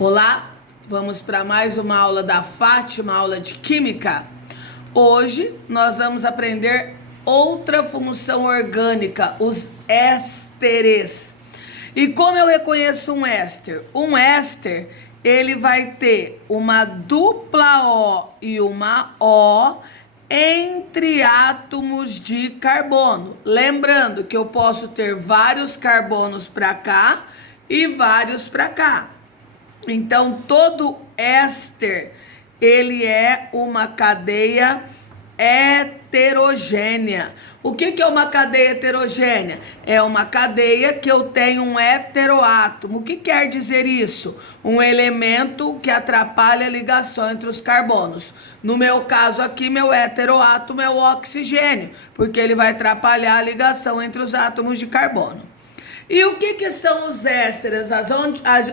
Olá, vamos para mais uma aula da Fátima, aula de Química. Hoje nós vamos aprender outra função orgânica, os ésteres. E como eu reconheço um éster? Um éster, ele vai ter uma dupla O e uma O entre átomos de carbono. Lembrando que eu posso ter vários carbonos para cá e vários para cá. Então, todo éster, ele é uma cadeia heterogênea. O que é uma cadeia heterogênea? É uma cadeia que eu tenho um heteroátomo. O que quer dizer isso? Um elemento que atrapalha a ligação entre os carbonos. No meu caso aqui, meu heteroátomo é o oxigênio, porque ele vai atrapalhar a ligação entre os átomos de carbono. E o que são os ésteres?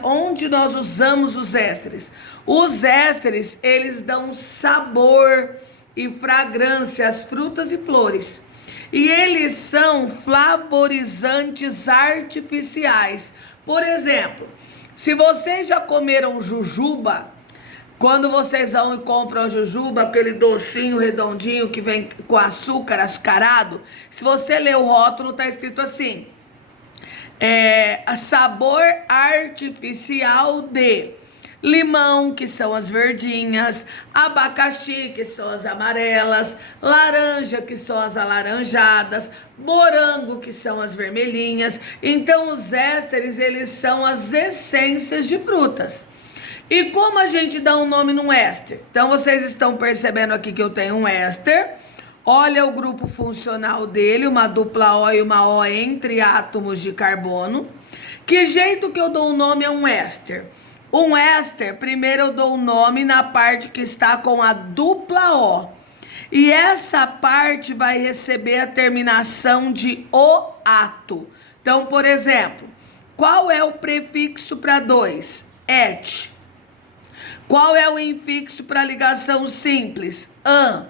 Onde nós usamos os ésteres? Os ésteres, eles dão sabor e fragrância às frutas e flores. E eles são flavorizantes artificiais. Por exemplo, se vocês já comeram jujuba, quando vocês vão e compram a jujuba, aquele docinho redondinho que vem com açúcar açucarado, se você ler o rótulo, tá escrito assim: sabor artificial de limão, que são as verdinhas, abacaxi, que são as amarelas, laranja, que são as alaranjadas, morango, que são as vermelhinhas. Então, os ésteres, eles são as essências de frutas. E como a gente dá um nome num éster? Então, vocês estão percebendo aqui que eu tenho um éster. Olha o grupo funcional dele, uma dupla O e uma O entre átomos de carbono. Que jeito que eu dou o nome a um éster? Um éster, primeiro eu dou o nome na parte que está com a dupla O. E essa parte vai receber a terminação de oato. Então, por exemplo, qual é o prefixo para 2? Et. Qual é o infixo para ligação simples? An.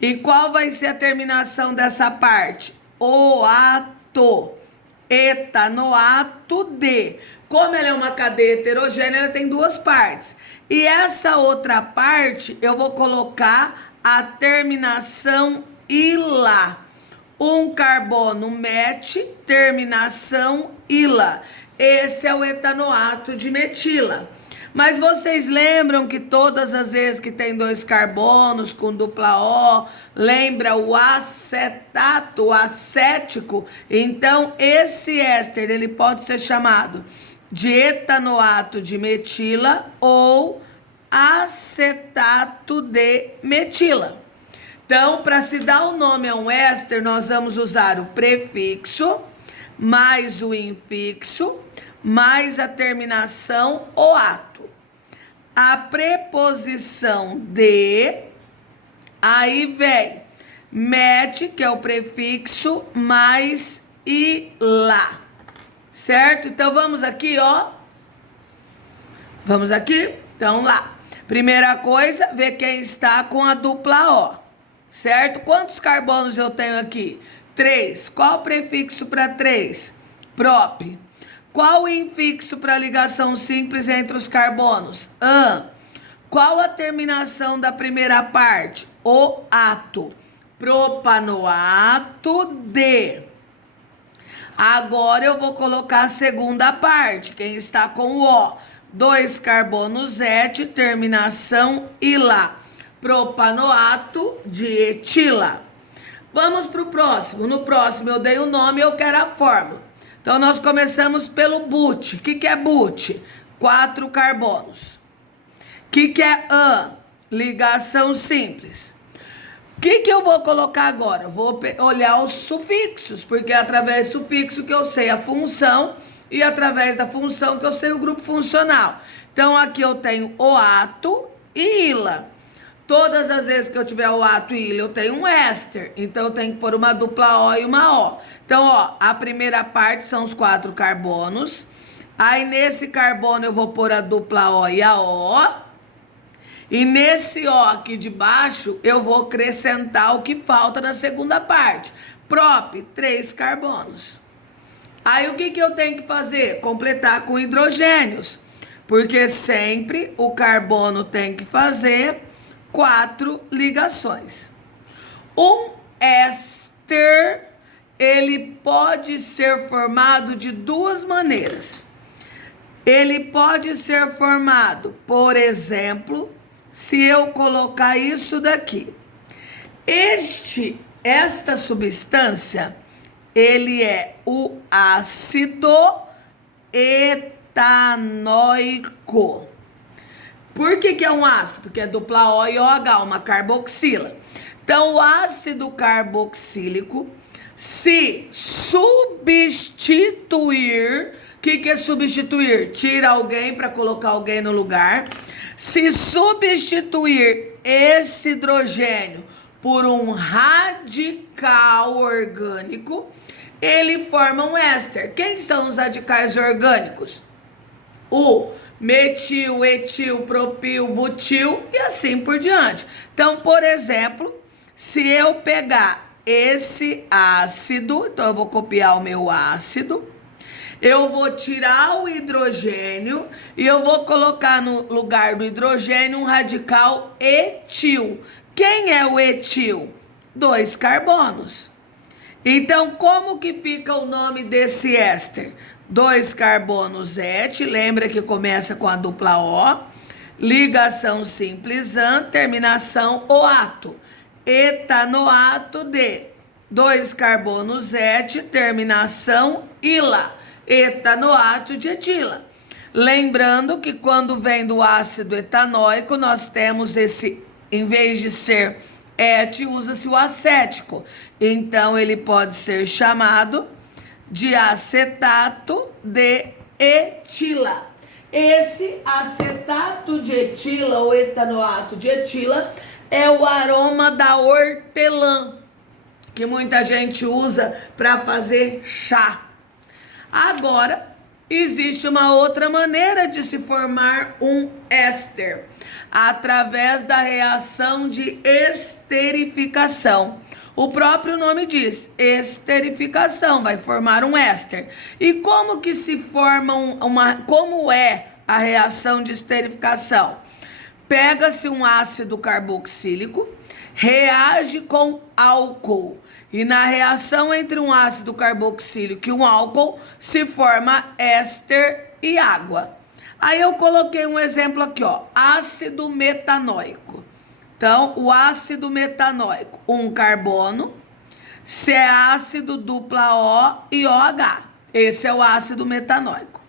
E qual vai ser a terminação dessa parte? Oato. Etanoato de. Como ela é uma cadeia heterogênea, ela tem duas partes. E essa outra parte, eu vou colocar a terminação ila. Um carbono met, terminação ila. Esse é o etanoato de metila. Mas vocês lembram que todas as vezes que tem dois carbonos com dupla O, lembra o acetato, o acético? Então, esse éster, ele pode ser chamado de etanoato de metila ou acetato de metila. Então, para se dar o nome a um éster, nós vamos usar o prefixo, mais o infixo, mais a terminação oato. A preposição de, aí vem met, que é o prefixo, mais ila, certo? Então vamos aqui, ó. Vamos aqui? Então lá. Primeira coisa, ver quem está com a dupla O, certo? Quantos carbonos eu tenho aqui? 3. Qual o prefixo para 3? Prop. Qual o infixo para ligação simples entre os carbonos? An. Qual a terminação da primeira parte? Oato. Propanoato de. Agora eu vou colocar a segunda parte, quem está com o O. 2 carbonos et, terminação ila. Propanoato de etila. Vamos para o próximo. No próximo eu dei o nome e eu quero a fórmula. Então, nós começamos pelo but. O que é but? 4 carbonos. O que é an? Ligação simples. O que eu vou colocar agora? Vou olhar os sufixos, porque é através do sufixo que eu sei a função e através da função que eu sei o grupo funcional. Então, aqui eu tenho oato e ila. Todas as vezes que eu tiver o ato e ila, eu tenho um éster. Então, eu tenho que pôr uma dupla O e uma O. Então, ó, a primeira parte são os 4 carbonos. Aí, nesse carbono, eu vou pôr a dupla O e a O. E nesse O aqui de baixo, eu vou acrescentar o que falta na segunda parte. Prop, 3 carbonos. Aí, o que eu tenho que fazer? Completar com hidrogênios. Porque sempre o carbono tem que fazer 4 ligações. Um éster, ele pode ser formado de 2 maneiras. Ele pode ser formado, por exemplo, se eu colocar isso daqui. Esta substância, ele é o ácido etanoico. Por que é um ácido? Porque é dupla O e OH, uma carboxila. Então, o ácido carboxílico, se substituir, o que é substituir? Tira alguém para colocar alguém no lugar. Se substituir esse hidrogênio por um radical orgânico, ele forma um éster. Quem são os radicais orgânicos? O metil, etil, propil, butil e assim por diante. Então, por exemplo, se eu pegar esse ácido, então eu vou copiar o meu ácido, eu vou tirar o hidrogênio e eu vou colocar no lugar do hidrogênio um radical etil. Quem é o etil? 2 carbonos. Então, como que fica o nome desse éster? 2 carbonos et, lembra que começa com a dupla O, ligação simples an, terminação oato. Etanoato de 2 carbonos et, terminação ila. Etanoato de etila. Lembrando que quando vem do ácido etanóico, nós temos esse, em vez de ser et, usa-se o acético. Então, ele pode ser chamado de acetato de etila. Esse acetato de etila, ou etanoato de etila, é o aroma da hortelã, que muita gente usa para fazer chá. Agora, existe uma outra maneira de se formar um éster, através da reação de esterificação. O próprio nome diz, esterificação, vai formar um éster. E como que se forma como é a reação de esterificação? Pega-se um ácido carboxílico, reage com álcool. E na reação entre um ácido carboxílico e um álcool, se forma éster e água. Aí eu coloquei um exemplo aqui, ó, ácido metanóico. Então, o ácido metanóico, um carbono, se é ácido dupla O e OH. Esse é o ácido metanóico.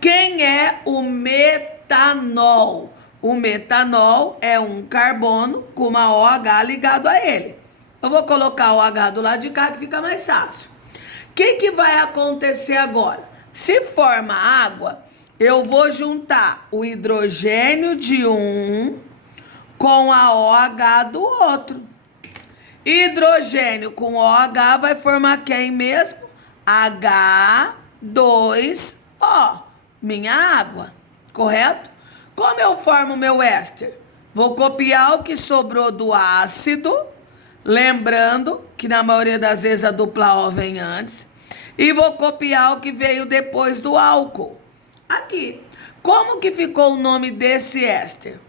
Quem é o metanol? O metanol é um carbono com uma OH ligado a ele. Eu vou colocar o OH do lado de cá que fica mais fácil. O que vai acontecer agora? Se forma água, eu vou juntar o hidrogênio de um com a OH do outro. Hidrogênio com OH vai formar quem mesmo? H2O, minha água, correto? Como eu formo meu éster? Vou copiar o que sobrou do ácido, lembrando que na maioria das vezes a dupla O vem antes, e vou copiar o que veio depois do álcool. Aqui, como que ficou o nome desse éster?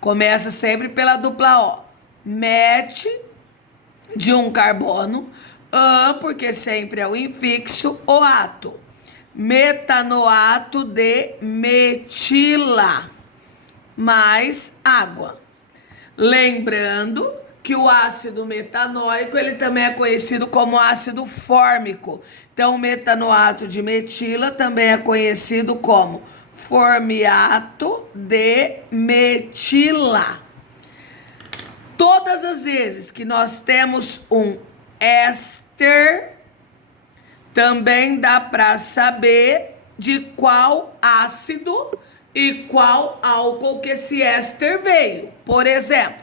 Começa sempre pela dupla O. Met, de um carbono, an, porque sempre é o infixo, oato. Metanoato de metila, mais água. Lembrando que o ácido metanóico, ele também é conhecido como ácido fórmico. Então, o metanoato de metila também é conhecido como formiato de metila. Todas as vezes que nós temos um éster, também dá para saber de qual ácido e qual álcool que esse éster veio. Por exemplo,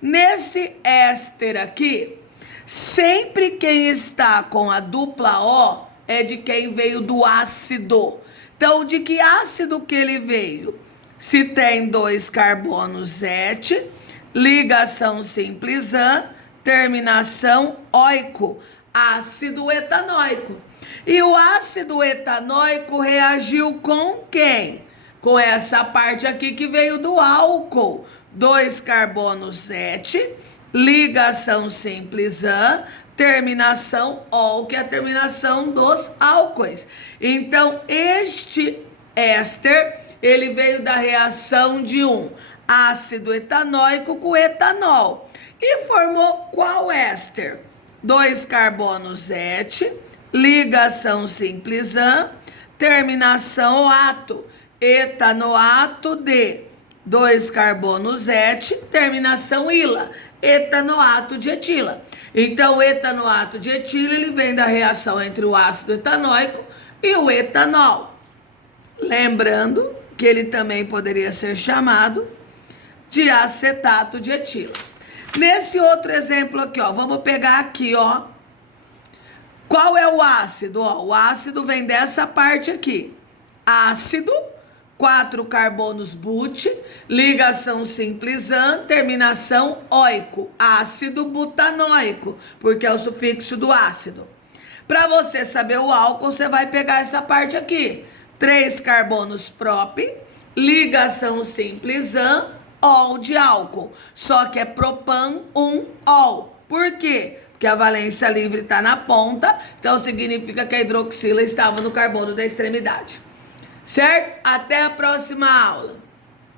nesse éster aqui, sempre quem está com a dupla O é de quem veio do ácido. Então, de que ácido que ele veio? Se tem 2 carbonos et, ligação simples an, terminação oico, ácido etanóico. E o ácido etanóico reagiu com quem? com essa parte aqui que veio do álcool. 2 carbono 7, ligação simples an, terminação ol, que é a terminação dos álcoois. Então, este éster, ele veio da reação de um ácido etanóico com etanol. E formou qual éster? 2 carbono 7, ligação simples an, terminação oato, etanoato de 2 carbono 7, terminação ila, etanoato de etila. Então, o etanoato de etila, ele vem da reação entre o ácido etanóico e o etanol. Lembrando que ele também poderia ser chamado de acetato de etila. Nesse outro exemplo aqui, ó, vamos pegar aqui, ó. Qual é o ácido? Ó, o ácido vem dessa parte aqui. Ácido, 4 carbonos but, ligação simples an, terminação oico, ácido butanóico, porque é o sufixo do ácido. Para você saber o álcool, você vai pegar essa parte aqui. 3 carbonos prop, ligação simples an, ol de álcool. Só que é propan 1 ol. Por quê? Porque a valência livre está na ponta, então significa que a hidroxila estava no carbono da extremidade. Certo? Até a próxima aula.